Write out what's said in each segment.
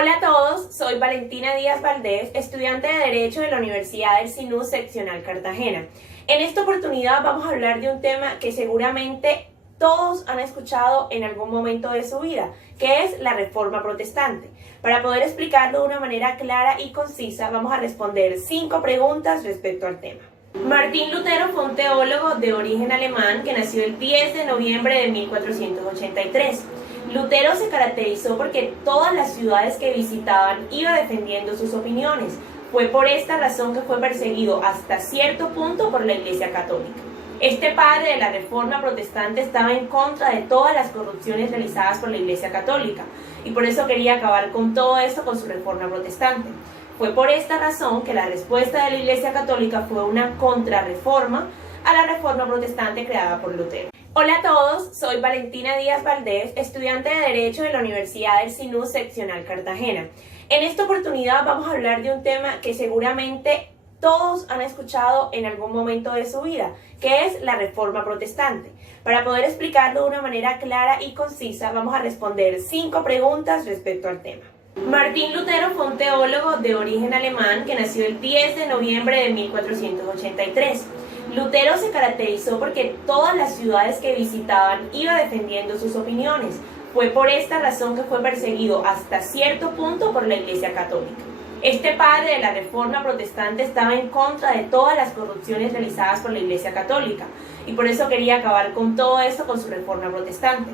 Hola a todos, soy Valentina Díaz Valdés, estudiante de Derecho de la Universidad del SINU Seccional Cartagena. En esta oportunidad vamos a hablar de un tema que seguramente todos han escuchado en algún momento de su vida, que es la Reforma Protestante. Para poder explicarlo de una manera clara y concisa, vamos a responder 5 preguntas respecto al tema. Martín Lutero fue un teólogo de origen alemán que nació el 10 de noviembre de 1483. Lutero se caracterizó porque todas las ciudades que visitaban iba defendiendo sus opiniones. Fue por esta razón que fue perseguido hasta cierto punto por la Iglesia Católica. Este padre de la Reforma Protestante estaba en contra de todas las corrupciones realizadas por la Iglesia Católica y por eso quería acabar con todo esto con su Reforma Protestante. Fue por esta razón que la respuesta de la Iglesia Católica fue una contrarreforma a la Reforma Protestante creada por Lutero. Hola a todos, soy Valentina Díaz Valdés, estudiante de Derecho de la Universidad del SINU Seccional Cartagena. En esta oportunidad vamos a hablar de un tema que seguramente todos han escuchado en algún momento de su vida, que es la Reforma Protestante. Para poder explicarlo de una manera clara y concisa, vamos a responder 5 preguntas respecto al tema. Martín Lutero fue un teólogo de origen alemán que nació el 10 de noviembre de 1483. Lutero se caracterizó porque todas las ciudades que visitaban iba defendiendo sus opiniones. Fue por esta razón que fue perseguido hasta cierto punto por la Iglesia Católica. Este padre de la Reforma Protestante estaba en contra de todas las corrupciones realizadas por la Iglesia Católica y por eso quería acabar con todo esto con su Reforma Protestante.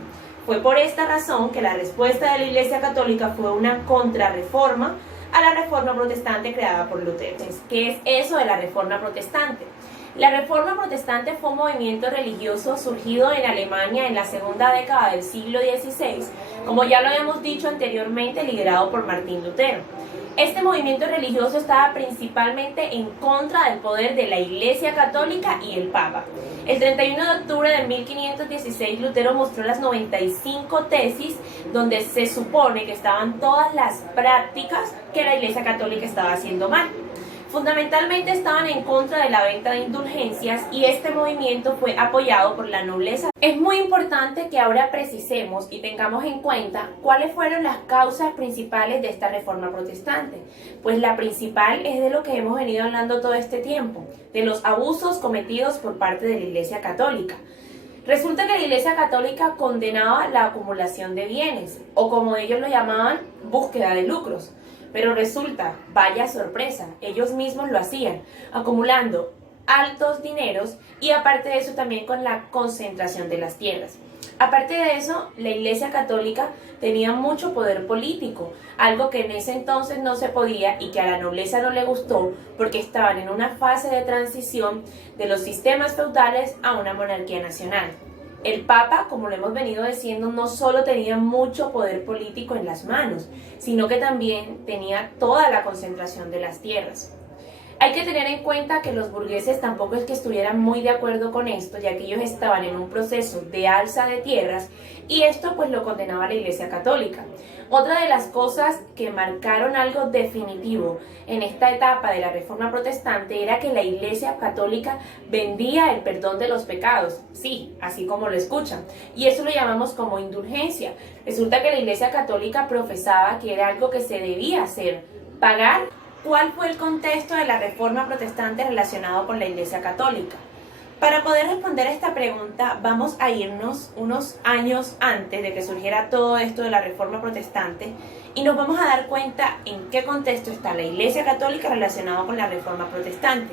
Fue por esta razón que la respuesta de la Iglesia Católica fue una contrarreforma a la Reforma Protestante creada por Lutero. ¿Qué es eso de la Reforma Protestante? La Reforma Protestante fue un movimiento religioso surgido en Alemania en la segunda década del siglo XVI, como ya lo habíamos dicho anteriormente, liderado por Martín Lutero. Este movimiento religioso estaba principalmente en contra del poder de la Iglesia Católica y el Papa. El 31 de octubre de 1516, Lutero mostró las 95 tesis donde se supone que estaban todas las prácticas que la Iglesia Católica estaba haciendo mal. Fundamentalmente estaban en contra de la venta de indulgencias y este movimiento fue apoyado por la nobleza. Es muy importante que ahora precisemos y tengamos en cuenta cuáles fueron las causas principales de esta reforma protestante. Pues la principal es de lo que hemos venido hablando todo este tiempo, de los abusos cometidos por parte de la Iglesia Católica. Resulta que la Iglesia Católica condenaba la acumulación de bienes, o como ellos lo llamaban, búsqueda de lucros. Pero resulta, vaya sorpresa, ellos mismos lo hacían, acumulando altos dineros y aparte de eso también con la concentración de las tierras. Aparte de eso, la Iglesia Católica tenía mucho poder político, algo que en ese entonces no se podía y que a la nobleza no le gustó porque estaban en una fase de transición de los sistemas feudales a una monarquía nacional. El Papa, como lo hemos venido diciendo, no solo tenía mucho poder político en las manos, sino que también tenía toda la concentración de las tierras. Hay que tener en cuenta que los burgueses tampoco es que estuvieran muy de acuerdo con esto, ya que ellos estaban en un proceso de alza de tierras y esto pues lo condenaba la Iglesia Católica. Otra de las cosas que marcaron algo definitivo en esta etapa de la Reforma Protestante era que la Iglesia Católica vendía el perdón de los pecados, sí, así como lo escuchan, y eso lo llamamos como indulgencia. Resulta que la Iglesia Católica profesaba que era algo que se debía hacer, pagar. ¿Cuál fue el contexto de la Reforma Protestante relacionado con la Iglesia Católica? Para poder responder a esta pregunta, vamos a irnos unos años antes de que surgiera todo esto de la Reforma Protestante y nos vamos a dar cuenta en qué contexto está la Iglesia Católica relacionado con la Reforma Protestante.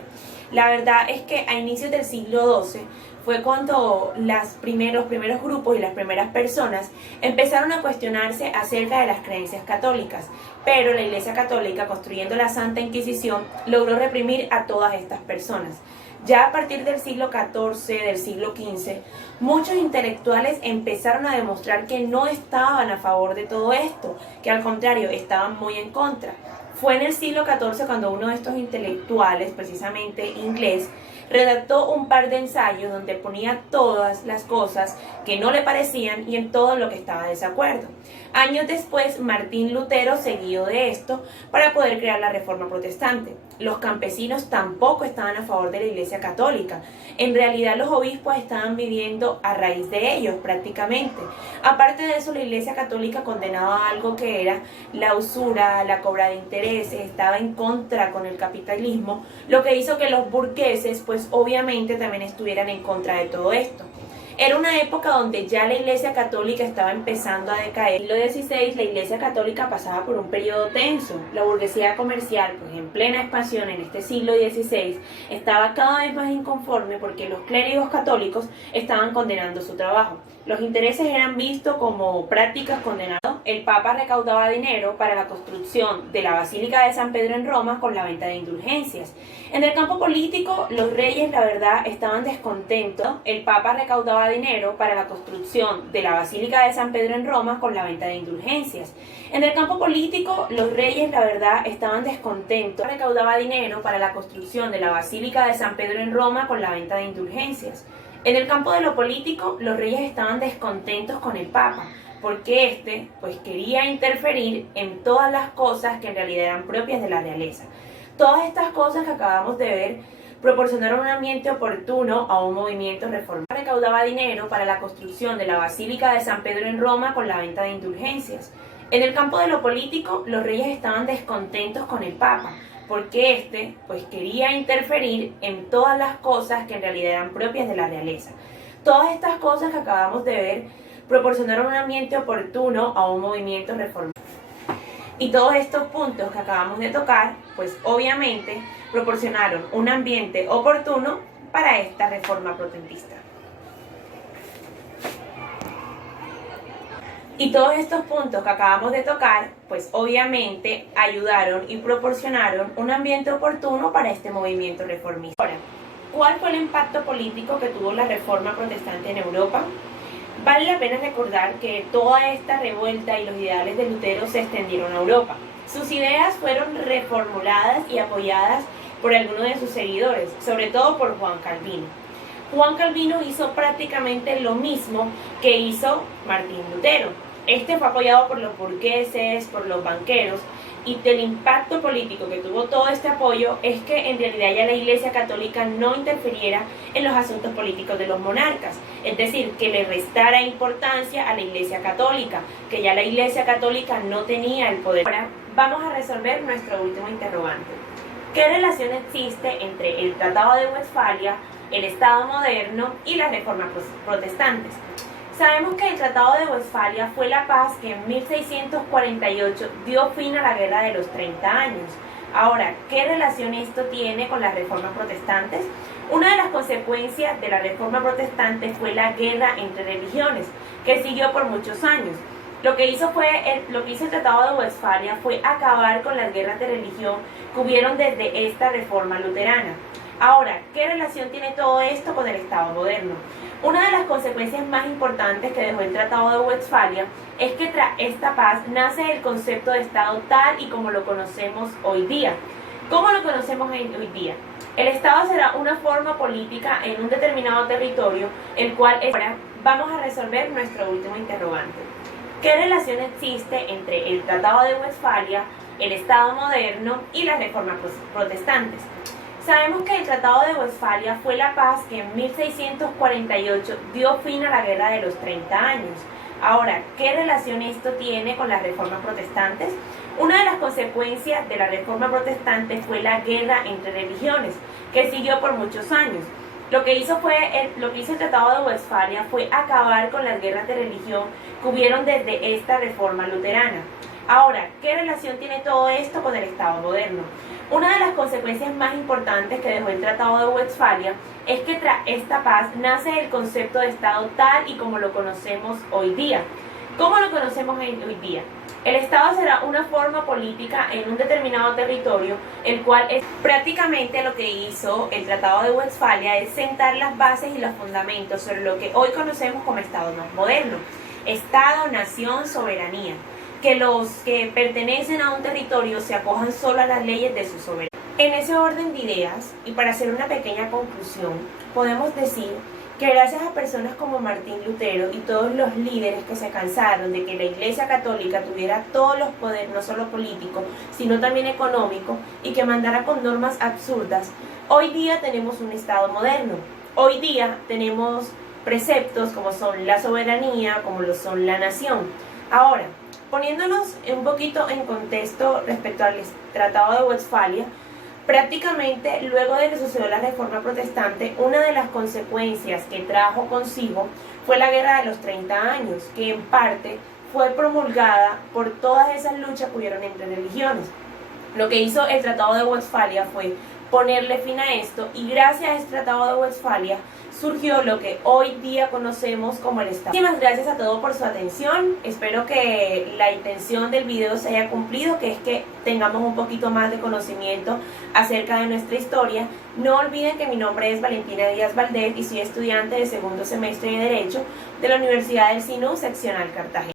La verdad es que a inicios del siglo XII fue cuando los primeros grupos y las primeras personas empezaron a cuestionarse acerca de las creencias católicas, pero la Iglesia Católica, construyendo la Santa Inquisición, logró reprimir a todas estas personas. Ya a partir del siglo XIV, del siglo XV, muchos intelectuales empezaron a demostrar que no estaban a favor de todo esto, que al contrario, estaban muy en contra. Fue en el siglo XIV cuando uno de estos intelectuales, precisamente inglés, redactó un par de ensayos donde ponía todas las cosas que no le parecían y en todo lo que estaba de desacuerdo. Años después, Martín Lutero seguido de esto para poder crear la Reforma Protestante. Los campesinos tampoco estaban a favor de la Iglesia Católica. En realidad los obispos estaban viviendo a raíz de ellos prácticamente. Aparte de eso, la Iglesia Católica condenaba algo que era la usura, la cobra de intereses, estaba en contra con el capitalismo, lo que hizo que los burgueses pues obviamente también estuvieran en contra de todo esto. Era una época donde ya la Iglesia Católica estaba empezando a decaer. En el siglo XVI la Iglesia Católica pasaba por un periodo tenso. La burguesía comercial, pues en plena expansión en este siglo XVI, estaba cada vez más inconforme porque los clérigos católicos estaban condenando su trabajo. Los intereses eran vistos como prácticas condenadas. El Papa recaudaba dinero para la construcción de la Basílica de San Pedro en Roma con la venta de indulgencias. En el campo político, los reyes, la verdad, estaban descontentos. El Papa recaudaba dinero para la construcción de la Basílica de San Pedro en Roma con la venta de indulgencias. En el campo político, los reyes, la verdad, estaban descontentos. Recaudaba dinero para la construcción de la Basílica de San Pedro en Roma con la venta de indulgencias. En el campo de lo político, los reyes estaban descontentos con el Papa, porque pues quería interferir en todas las cosas que en realidad eran propias de la realeza. Todas estas cosas que acabamos de ver proporcionaron un ambiente oportuno a un movimiento reformista. Recaudaba dinero para la construcción de la Basílica de San Pedro en Roma con la venta de indulgencias. En el campo de lo político, los reyes estaban descontentos con el Papa, porque pues quería interferir en todas las cosas que en realidad eran propias de la realeza. Todas estas cosas que acabamos de ver proporcionaron un ambiente oportuno a un movimiento reformista. Y todos estos puntos que acabamos de tocar, pues obviamente proporcionaron un ambiente oportuno para esta reforma protestantista. Y todos estos puntos que acabamos de tocar, pues obviamente ayudaron y proporcionaron un ambiente oportuno para este movimiento reformista. Ahora, ¿cuál fue el impacto político que tuvo la reforma protestante en Europa? Vale la pena recordar que toda esta revuelta y los ideales de Lutero se extendieron a Europa. Sus ideas fueron reformuladas y apoyadas por algunos de sus seguidores, sobre todo por Juan Calvino. Juan Calvino hizo prácticamente lo mismo que hizo Martín Lutero. Fue apoyado por los burgueses, por los banqueros, y del impacto político que tuvo todo este apoyo es que en realidad ya la Iglesia Católica no interfiriera en los asuntos políticos de los monarcas, es decir, que le restara importancia a la Iglesia Católica, que ya la Iglesia Católica no tenía el poder. Ahora vamos a resolver nuestro último interrogante. ¿Qué relación existe entre el Tratado de Westfalia, el Estado moderno y las reformas protestantes? Sabemos que el Tratado de Westfalia fue la paz que en 1648 dio fin a la Guerra de los 30 años. Ahora, ¿qué relación esto tiene con las reformas protestantes? Una de las consecuencias de la reforma protestante fue la guerra entre religiones, que siguió por muchos años. Lo que hizo el Tratado de Westfalia fue acabar con las guerras de religión que hubieron desde esta reforma luterana. Ahora, ¿qué relación tiene todo esto con el Estado moderno? Una de las consecuencias más importantes que dejó el Tratado de Westfalia es que tras esta paz nace el concepto de Estado tal y como lo conocemos hoy día. ¿Cómo lo conocemos hoy día? El Estado será una forma política en un determinado territorio, el cual ahora vamos a resolver nuestro último interrogante. ¿Qué relación existe entre el Tratado de Westfalia, el Estado moderno y las reformas protestantes? Sabemos que el Tratado de Westfalia fue la paz que en 1648 dio fin a la Guerra de los 30 años. Ahora, ¿qué relación esto tiene con las reformas protestantes? Una de las consecuencias de la reforma protestante fue la guerra entre religiones, que siguió por muchos años. Lo que hizo el Tratado de Westfalia fue acabar con las guerras de religión que hubieron desde esta reforma luterana. Ahora, ¿qué relación tiene todo esto con el Estado moderno? Una de las consecuencias más importantes que dejó el Tratado de Westfalia es que tras esta paz nace el concepto de Estado tal y como lo conocemos hoy día. ¿Cómo lo conocemos hoy día? El Estado será una forma política en un determinado territorio, el cual es prácticamente lo que hizo el Tratado de Westfalia, es sentar las bases y los fundamentos sobre lo que hoy conocemos como Estado moderno. Estado, nación, soberanía. Que los que pertenecen a un territorio se acojan solo a las leyes de su soberanía. En ese orden de ideas, y para hacer una pequeña conclusión, podemos decir que gracias a personas como Martín Lutero y todos los líderes que se cansaron de que la Iglesia Católica tuviera todos los poderes, no solo políticos, sino también económicos, y que mandara con normas absurdas, hoy día tenemos un Estado moderno. Hoy día tenemos preceptos como son la soberanía, como lo son la nación. Ahora, poniéndonos un poquito en contexto respecto al Tratado de Westfalia, prácticamente luego de que sucedió la Reforma Protestante, una de las consecuencias que trajo consigo fue la Guerra de los 30 años, que en parte fue promulgada por todas esas luchas que hubieron entre religiones. Lo que hizo el Tratado de Westfalia fue ponerle fin a esto, y gracias a este Tratado de Westfalia surgió lo que hoy día conocemos como el Estado. Muchísimas gracias a todos por su atención. Espero que la intención del video se haya cumplido, que es que tengamos un poquito más de conocimiento acerca de nuestra historia. No olviden que mi nombre es Valentina Díaz Valdés y soy estudiante del segundo semestre de Derecho de la Universidad del SINU, seccional Cartagena.